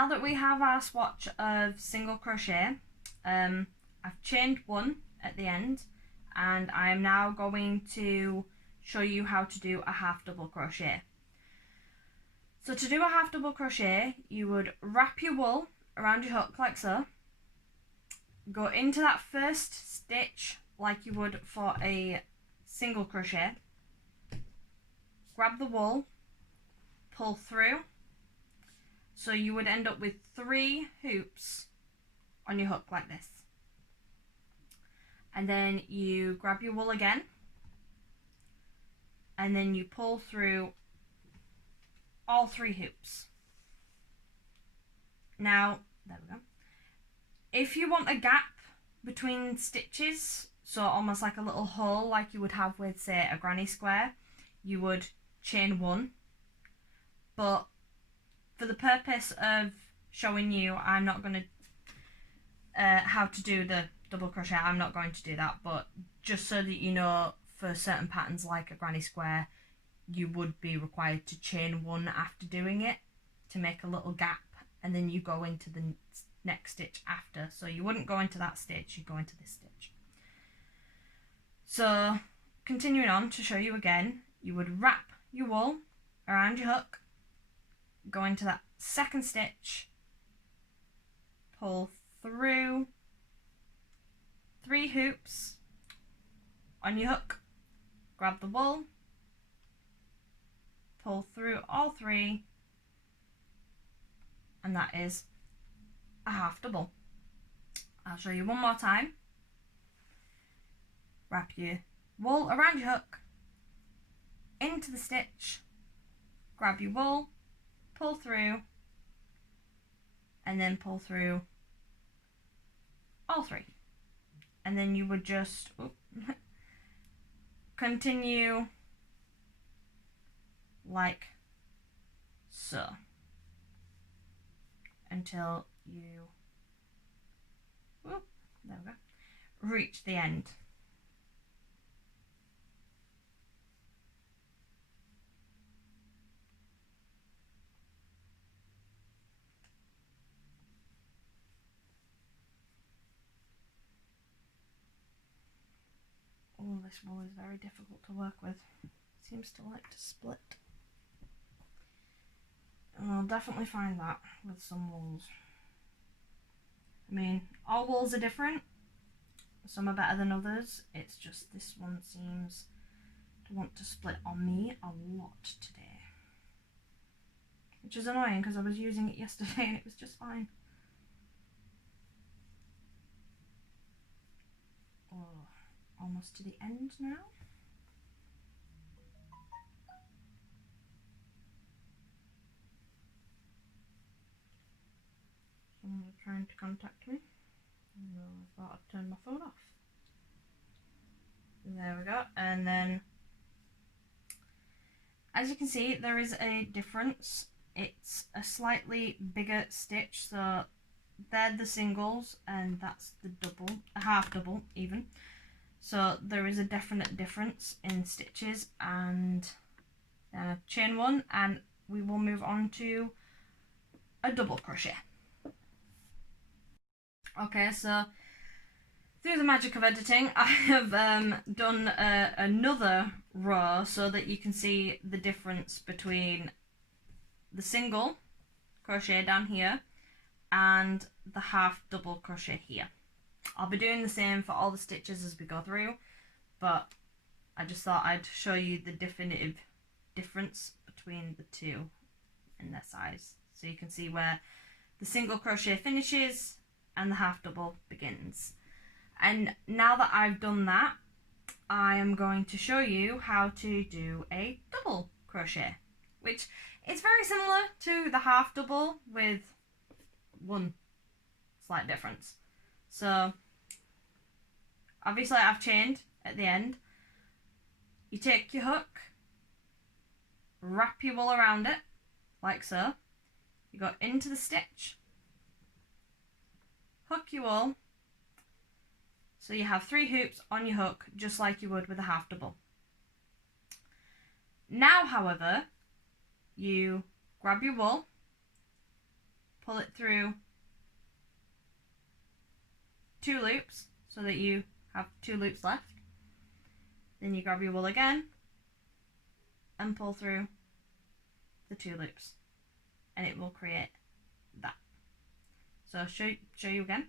now that we have our swatch of single crochet, I've chained one at the end, and I am now going to show you how to do a half double crochet. So to do a half double crochet, you would wrap your wool around your hook like so, go into that first stitch like you would for a single crochet, grab the wool, pull through, so you would end up with 3 hoops on your hook like this. And then you grab your wool again, and then you pull through all 3 hoops. Now, there we go. If you want a gap between stitches, so almost like a little hole like you would have with, say, a granny square, you would chain 1. But for the purpose of showing you, I'm not going to how to do the double crochet, I'm not going to do that, but just so that you know, for certain patterns like a granny square, you would be required to chain 1 after doing it to make a little gap, and then you go into the next stitch after. So you wouldn't go into that stitch, you go into this stitch. So continuing on to show you again, you would wrap your wool around your hook, go into that second stitch, pull through 3 hoops on your hook, grab the wool, pull through all 3, and that is a half double. I'll show you one more time. Wrap your wool around your hook, into the stitch, grab your wool, pull through, and then pull through all 3. And then you would just continue like so until you there we go, reach the end. Oh, this wool is very difficult to work with. It seems to like to split. And I'll definitely find that with some wools. I mean, all wools are different. Some are better than others. It's just this one seems to want to split on me a lot today. Which is annoying because I was using it yesterday and it was just fine. Oh, almost to the end now. Someone's trying to contact me. No, I thought I'd turn my phone off. There we go. And then, as you can see, there is a difference. It's a slightly bigger stitch, so they're the singles and that's the double, a half double even. So there is a definite difference in stitches, and chain 1, and we will move on to a double crochet. Okay, so through the magic of editing, I have done another row so that you can see the difference between the single crochet down here and the half double crochet here. I'll be doing the same for all the stitches as we go through, but I just thought I'd show you the definitive difference between the two in their size, so you can see where the single crochet finishes and the half double begins. And now that I've done that, I am going to show you how to do a double crochet, which is very similar to the half double with one slight difference. So obviously I've chained at the end. You take your hook, wrap your wool around it like so. You go into the stitch, hook your wool, so you have 3 hoops on your hook just like you would with a half double. Now, however, you grab your wool, pull it through 2 loops so that you have 2 loops left. Then you grab your wool again and pull through the 2 loops, and it will create that. So show you again.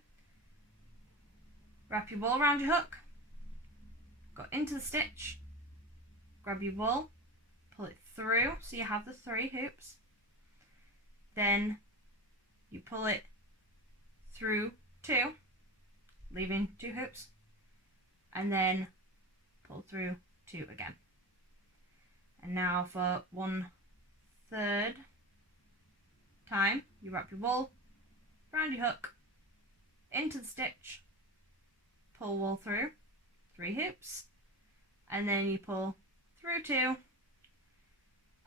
Wrap your wool around your hook, go into the stitch, grab your wool, pull it through so you have the 3 hoops. Then you pull it through 2, leaving 2 hoops, and then pull through 2 again. And now for 1/3 time, you wrap your wool around your hook, into the stitch, pull wool through 3 hoops, and then you pull through 2,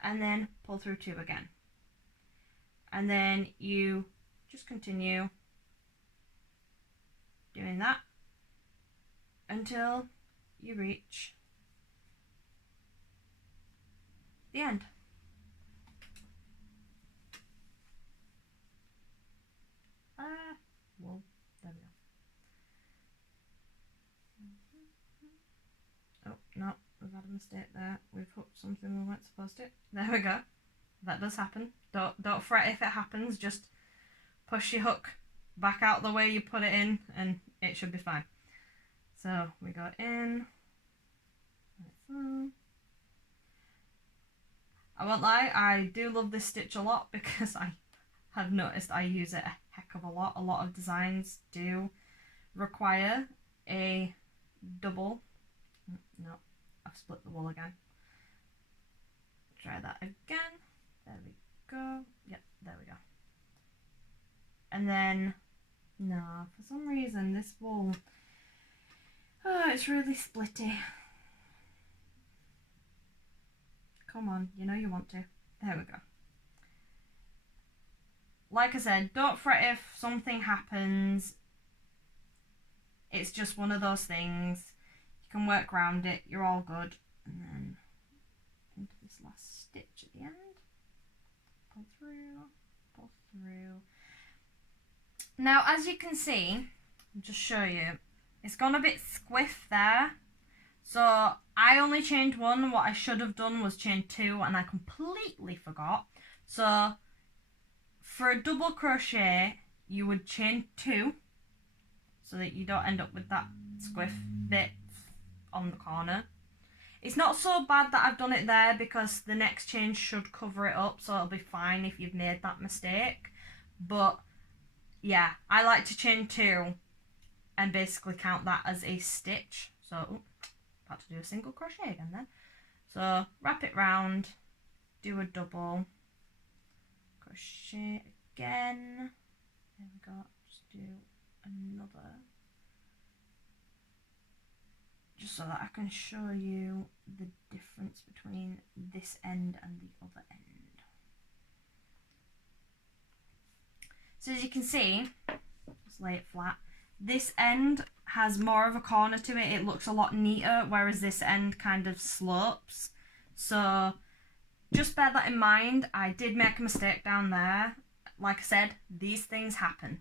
and then pull through 2 again. And then you just continue doing that until you reach the end. Well, there we go. Oh, no, we've had a mistake there. We've hooked something we weren't supposed to. There we go. That does happen. Don't fret if it happens. Just push your hook back out the way you put it in and it should be fine. So we go in. I won't lie, I do love this stitch a lot because I have noticed I use it a heck of a lot. A lot of designs do require a double. No, I've split the wool again. Try that again. There we go. Yep, there we go. And then, no, for some reason this wool, oh, it's really splitty. Come on, you know you want to. There we go. Like I said, don't fret if something happens. It's just one of those things. You can work around it. You're all good. And then into this last stitch at the end. Pull through, pull through. Now, as you can see, I'll just show you, it's gone a bit squiff there. So I only chained 1. What I should have done was chain 2, and I completely forgot. So for a double crochet, you would chain 2 so that you don't end up with that squiff bit on the corner. It's not so bad that I've done it there because the next chain should cover it up, so it'll be fine if you've made that mistake. But yeah, I like to chain 2 and basically count that as a stitch. So about to do a single crochet again then. So wrap it round, do a double, crochet again. There we go. Just do another, just so that I can show you the difference between this end and the other end. So as you can see, just lay it flat, this end has more of a corner to it. It looks a lot neater, whereas this end kind of slopes. So just bear that in mind. I did make a mistake down there. Like I said, these things happen.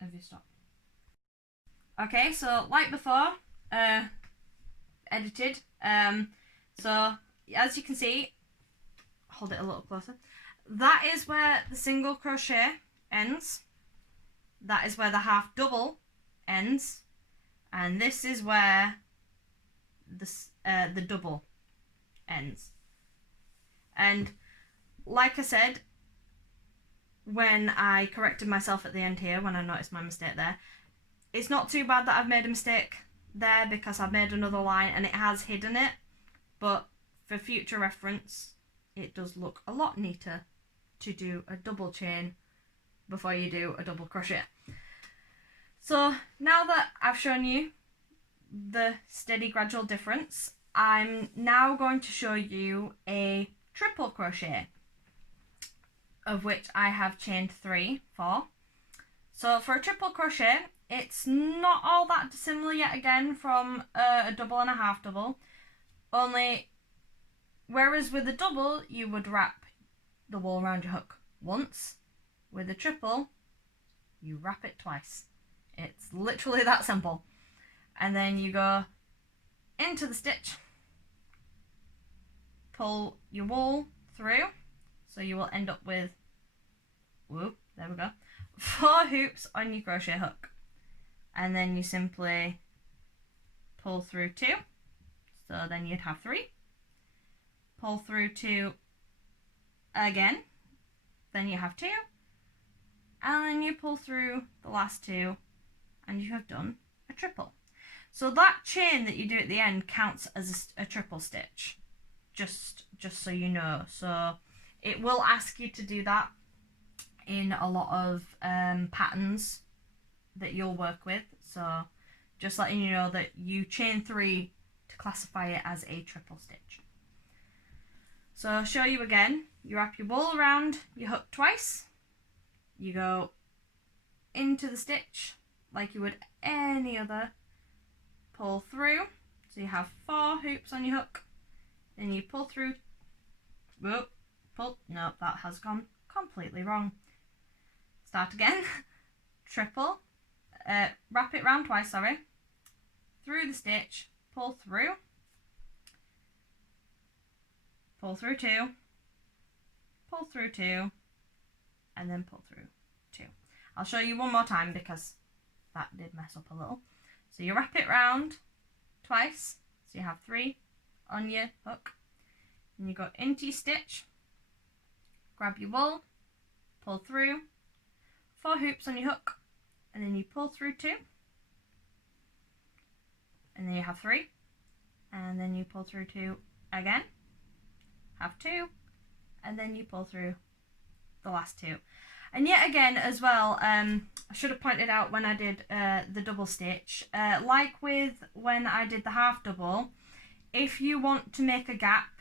Have you stopped? Okay, so like before, edited. So as you can see, hold it a little closer. That is where the single crochet ends. That is where the half double ends, and this is where the double ends. And like I said, when I corrected myself at the end here, when I noticed my mistake there, it's not too bad that I've made a mistake there because I've made another line and it has hidden it, but for future reference it does look a lot neater to do a double chain before you do a double crochet. So now that I've shown you the steady gradual difference, I'm now going to show you a triple crochet. of which I have chained 3 for. So for a triple crochet, it's not all that dissimilar yet again from a double and a half double, only whereas with a double you would wrap the wool around your hook once, with a triple you wrap it twice. It's literally that simple. And then you go into the stitch, pull your wool through, so you will end up with, whoop, there we go, 4 hoops on your crochet hook. And then you simply pull through 2, so then you'd have 3, pull through 2 again, then you have 2, and then you pull through the last 2 and you have done a triple. So that chain that you do at the end counts as a triple stitch, just so you know. So it will ask you to do that in a lot of patterns that you'll work with, so just letting you know that you chain 3 to classify it as a triple stitch. So I'll show you again. You wrap your wool around your hook twice, you go into the stitch like you would any other, pull through, so you have 4 hoops on your hook, then you pull through, whoop, pull, no, that has gone completely wrong. Start again, triple, wrap it round twice, sorry, through the stitch, pull through 2, pull through 2, and then pull through 2. I'll show you one more time because that did mess up a little. So you wrap it round twice, so you have 3 on your hook, and you go into your stitch, grab your wool, pull through, 4 hoops on your hook, and then you pull through 2, and then you have 3, and then you pull through 2 again, have 2, and then you pull through the last 2. And yet again as well, I should have pointed out when I did the double stitch, like with when I did the half double, if you want to make a gap,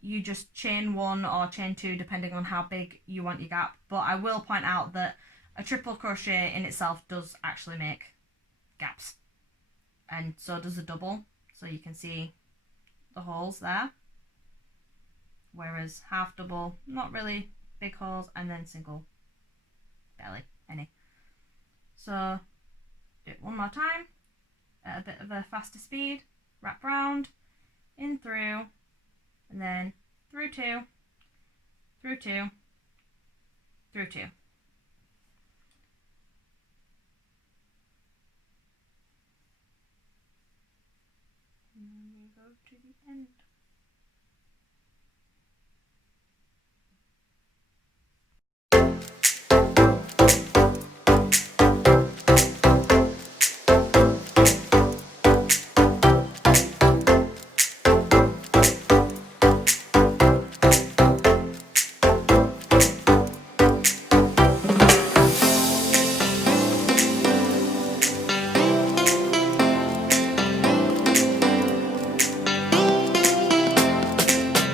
you just chain 1 or chain 2 depending on how big you want your gap. But I will point out that a triple crochet in itself does actually make gaps, and so does a double, so you can see the holes there, whereas half double, not really big holes, and then single, barely any. So do it one more time at a bit of a faster speed, wrap round, in through, and then through 2, through 2, through 2.